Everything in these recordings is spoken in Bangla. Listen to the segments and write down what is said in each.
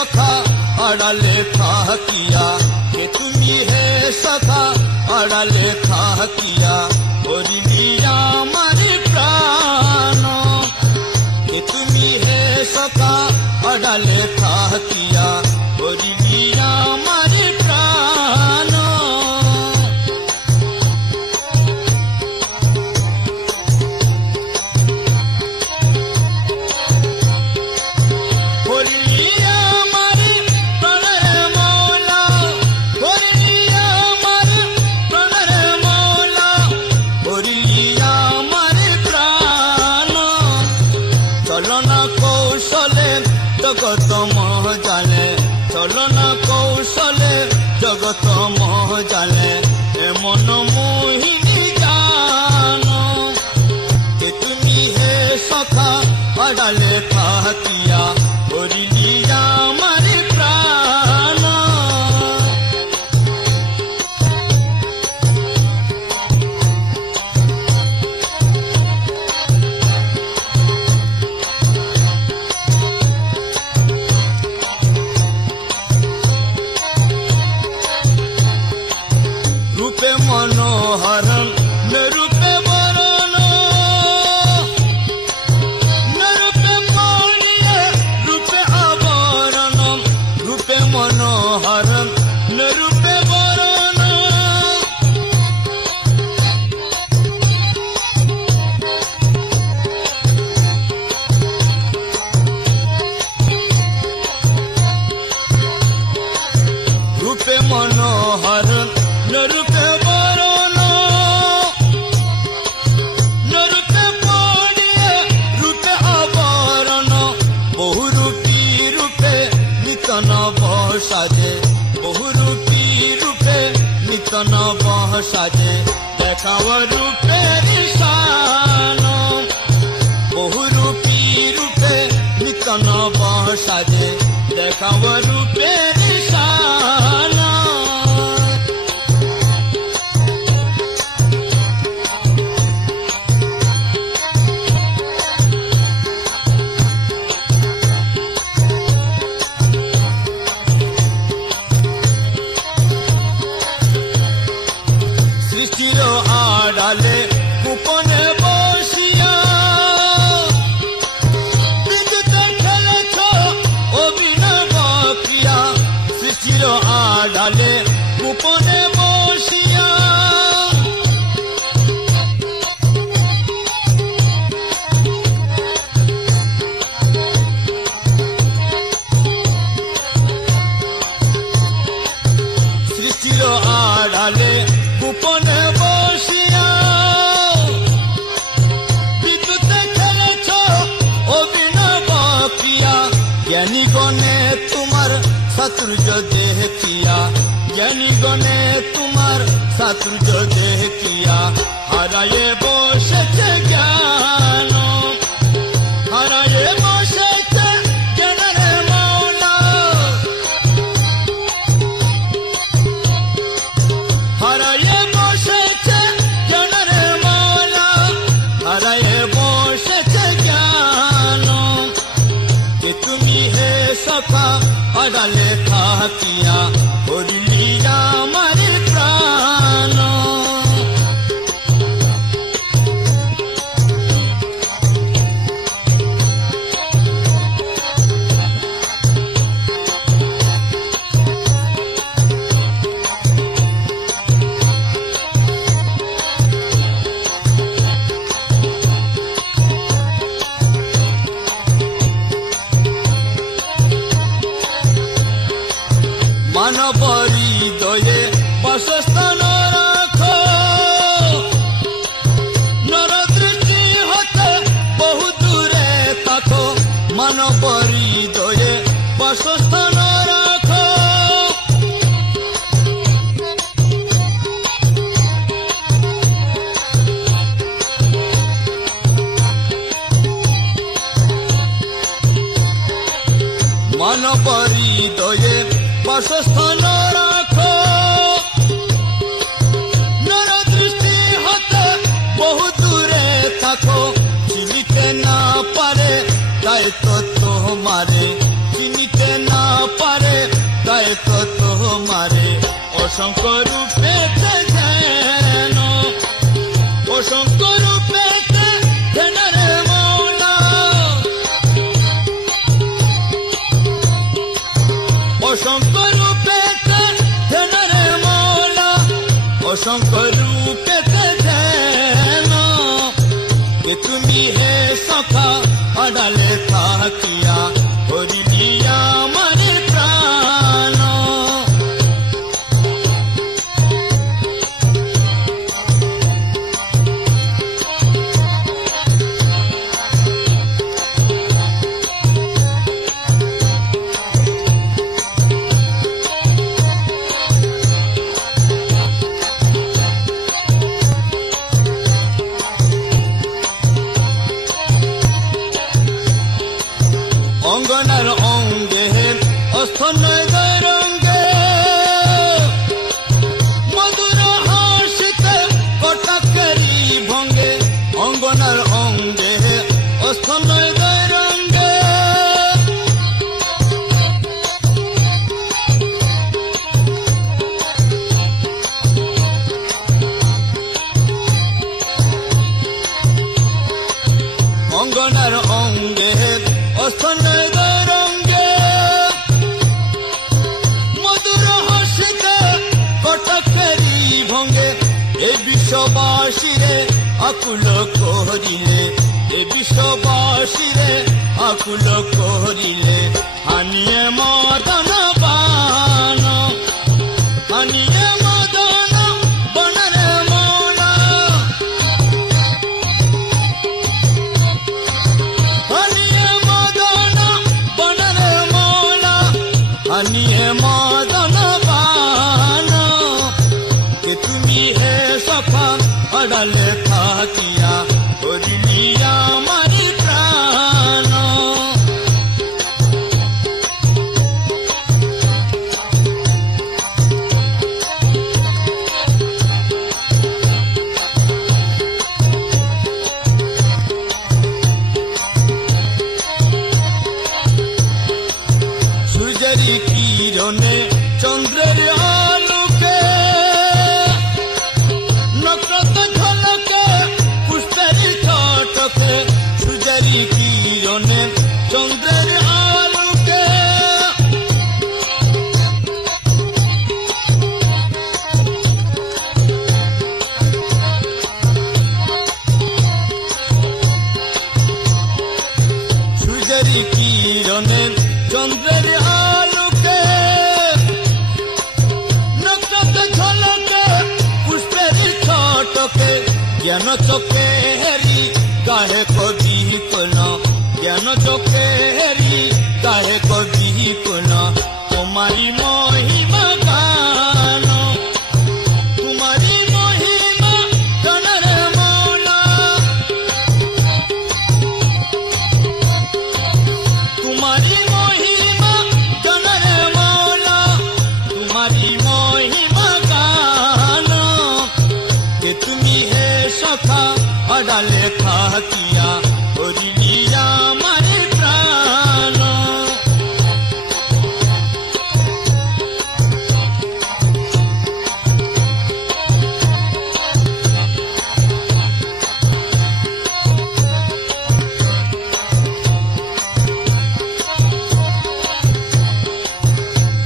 सखा আড়ালে থাকিয়া, কে তুমি হে সখা আড়ালে থাকিয়া, করিলি আমার প্রাণ। কে তুমি হে সখা আড়ালে থাকিয়া, করিলি আমার প্রাণ। জগত মহাজালে চলনা কৌশলে, জগত মহাজালে এমন মোহিনী গান। কে তুমি হে সখা আড়ালে থাকিয়া, করিলি আমার প্রাণ। রূপে মনোহরণ নিরূপে বরণ, নিরূপে পড়িয়ে রূপে আবরণ। রূপে মনোহরণ নিরূপে বরণ, রূপে মনোহরণ নিরূপে বরণ, নিরূপে পড়িয়ে রূপে আবরণ। বহুরূপী রূপে নিত নব সাজে, বহুরূপী রূপে নিত নব সাজে, দেখাও রূপে নিশান। বহুরূপী রূপে নিত নব সাজে, দেখাও রূপে নিশান। সৃষ্টির আড়ালে গোপনে বসিয়া, বিদ্যুতে খেলেছ অভিনব ক্রিয়া। সৃষ্টির আড়ালে গোপনে বসিয়া, সৃষ্টির আড়ালে গোপনে বসিয়া, বিদ্যুতে খেলেছ অভিনব ক্রিয়া। জ্ঞানী গণে তোমার শত্রুজ দেখিয়া, জ্ঞানী গণে তোমার শত্রুজ দেখিয়া, হারায়ে বসেছে জ্ঞান। হারায়ে বসেছে জ্ঞানের মৌলা, হারায়ে বসেছে জ্ঞানের মৌলা, হারায়ে বসেছে জ্ঞান। কে তুমি হে সখা আড়ালে থাকিয়া, করিলি আমার প্রাণ। মানব হৃদয়ে বাসস্থান রাখ, নরদৃষ্টি হতে বহু দূরে থাকো। মানব হৃদয়ে বাসস্থান রাখ, মানব হৃদয়ে বাসস্থান রাখ। নরদৃষ্টি হতে বহু দূরে থাকো, চিনিতে না পারে তাই তো তোমারে, চিনিতে না অসংখ্য রূপেতে যেন অসংখ্য রূপেতে যেন রে মৌলা অসংখ্য রূপেতে যেন রে মৌলা অসংখ্য রূপেতে যেন যে তুমি হে সখা আড়ালে থাকিয়া করিলি আমার প্রাণ অঙ্গনার অঙ্গে অস্থনয় রঙ্গে মধুর হাসিতে কটাকেরি ভঙ্গে অঙ্গনার অঙ্গে অস্থনয় রঙ্গে অঙ্গনার অঙ্গে অস্থনয় রঙ্গে মধুর হাসিতে কটাকেরি ভঙ্গে এ বিশ্ববাসীরে আকুল করিলে এ বিশ্ববাসীরে আকুল করিলে হানিয়ে মদন বান হানিয়ে মদন বনরে মৌলা হানিয়ে মদন বনরে মৌলা হানিয়ে মদন বান কে তুমি হে সখা আড়ালে থাকিয়া করিলি আমার প্রাণ সূর্যের কিরণে চন্দ্রের আলোকে নক্ষত্র ঝলকে পুষ্পের ছটকে সূর্যের কিরণে চন্দ্রের আলোকে সূর্যের কিরণে চন্দ্রের আলোকে নক্ষত্র ঝলকে পুষ্পের ছটকে জ্ঞান চোখে হেরি কাহে কবি কোন জ্ঞান চোখে হেরি কাহে কবি কোন তোমারি মহিমা গান তোমারি মহিমা গান রে মৌলা তোমারি মহিমা গান রে মৌলা তোমারি মহিমা গান কে তুমি হে সখা আড়ালে থাকিয়া করিলি আমার প্রাণ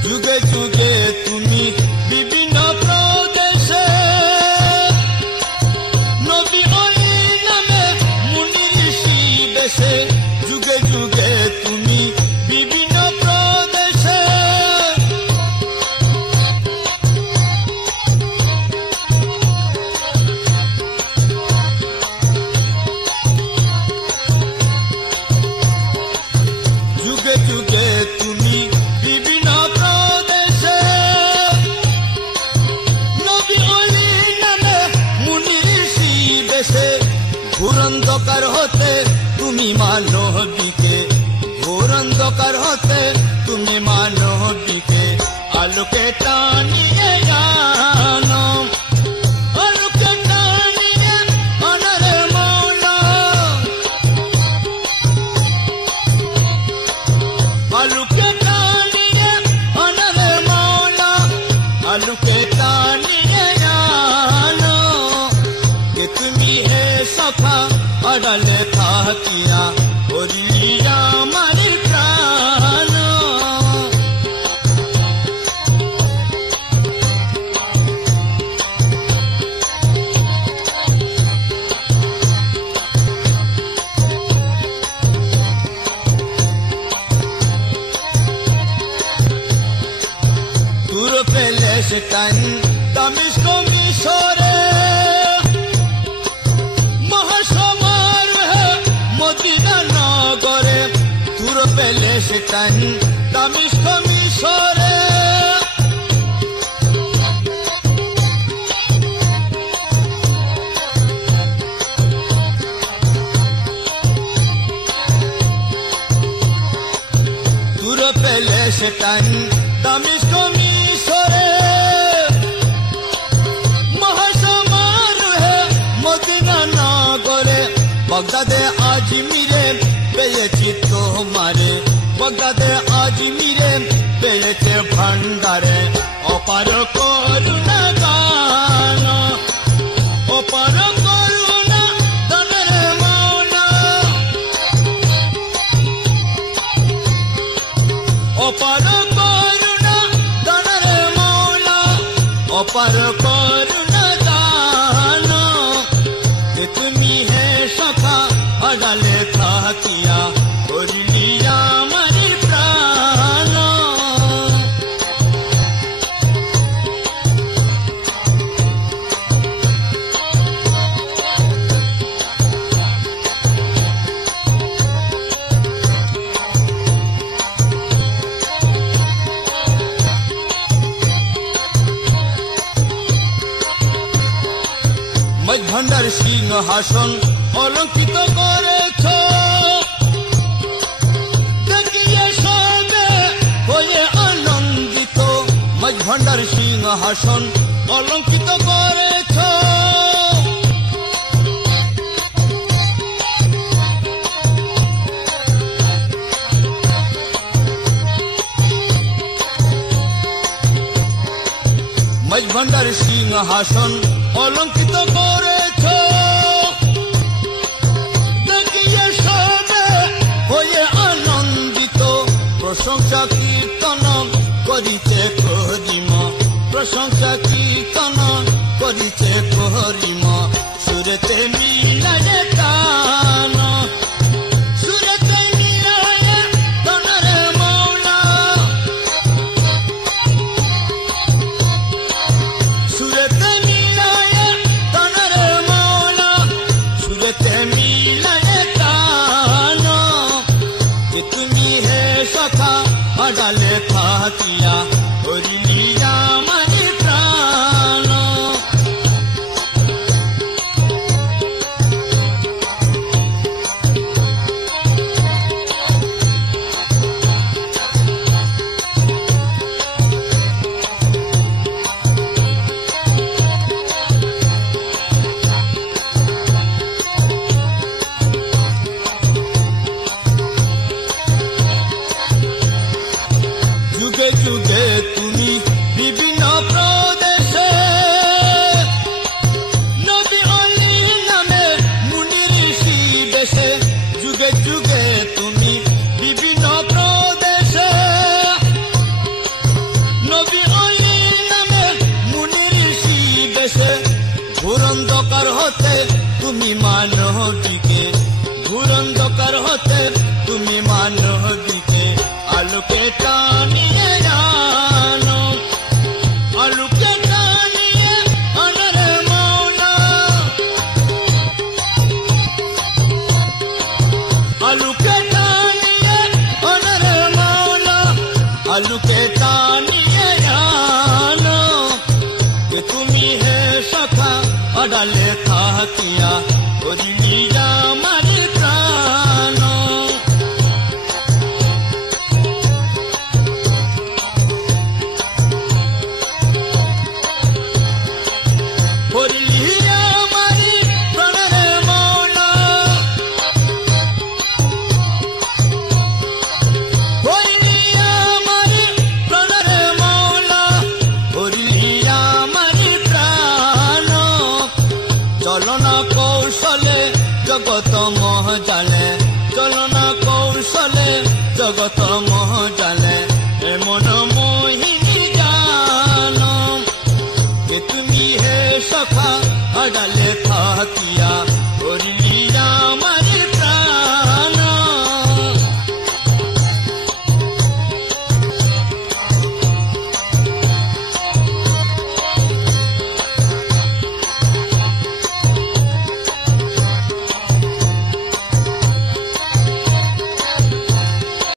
যুগে যুগে তুমি বিভিন্ন প্রদেশে নবী অলি নামে মুনি ঋষি বেশে যুগে যুগে তুমি বিভিন্ন প্রদেশে যুগে যুগে তুমি বিভিন্ন প্রদেশে নবী অলি নামে মুনি ঋষি বেশে ঘোর অন্ধকার হতে তুমি মানবীকে ঘোর অন্ধকার হতে তুমি মানবীকে আলোকে টানিয়ে জানো আলোকে টানিয়ে আনরে মৌলা আলোকে টানিয়ে আনরে মৌলা আলোকে যে তুমি হে সখা আড়ালে থাকিয়া করিয়া আমার প্রাণ তুর পেলেস্টাইন দামিস্ক মিশরে মহাসমারোহে মদিনা নগরে তুর পেলেস্টাইন দামিস্ক মিশরে তুর পেলেস্টাইন দামিস্ক মিশরে মহাসমারোহে মদিনা নগরে বগদাদে আজমিরে পেয়েছি তোমারে বগদাদে আজমিরে পেয়েছে ভান্ডারে অপার করুণা গান অপার করুণা দানের মাওলা অপার করুণা দানের মাওলা অপার করুণা দান যে তুমি হে সখা আড়ালে থাকিয়া করিয়া আমার প্রাণ মধ্যভান্ডার সিংহাসন অলঙ্কিত করেছ দেখিয়ে সবে হয়ে আনন্দিত মধ্যভান্ডার সিংহাসন অলঙ্কিত করেছ মধ্যভান্ডার সিংহাসন অলঙ্কিত করেছ দেখিয়ে সবে হয়ে আনন্দিত প্রশংসা কীর্তন করিতে করিম প্রশংসা কীর্তন করিতে করিম সুরেতে মিলায়ে টান সুরেতে মিলায়ে টানের মাওলা সুরেতে মিলায়ে টানের মাওলা সুরেতে মিলায়ে টান যে তুমি হে সখা আড়ালে থাকিয়া করিয়া আমার প্রাণ যুগে যুগে তুমি বিভিন্ন প্রদেশে নবী অলি নামে মুনি ঋষি বেশে যুগে যুগে তুমি বিভিন্ন প্রদেশে নবী অলি নামে মুনি ঋষি বেশে ঘুরন্ধকার হতে তুমি মানবীকে ঘুরন্ধকার হতে তুমি মানবীকে আলোকে টানিয়ে জানো আলোকে টানিয়ে আনার মাওলা আলোকে টানিয়ে আনার মাওলা আলোকে টানিয়ে জানো যে তুমি হে সখা আড়ালে থাকিয়া করিয়া আমার প্রাণ করিয়া আমার প্রাণের মাওলা করিয়া আমার প্রাণের মাওলা করিয়া আমার প্রাণ জগত মহ জালে চলনা কৌশলে জগত মহ জালে এমন মোহিনী জান কে তুমি হে সখা আড়ালে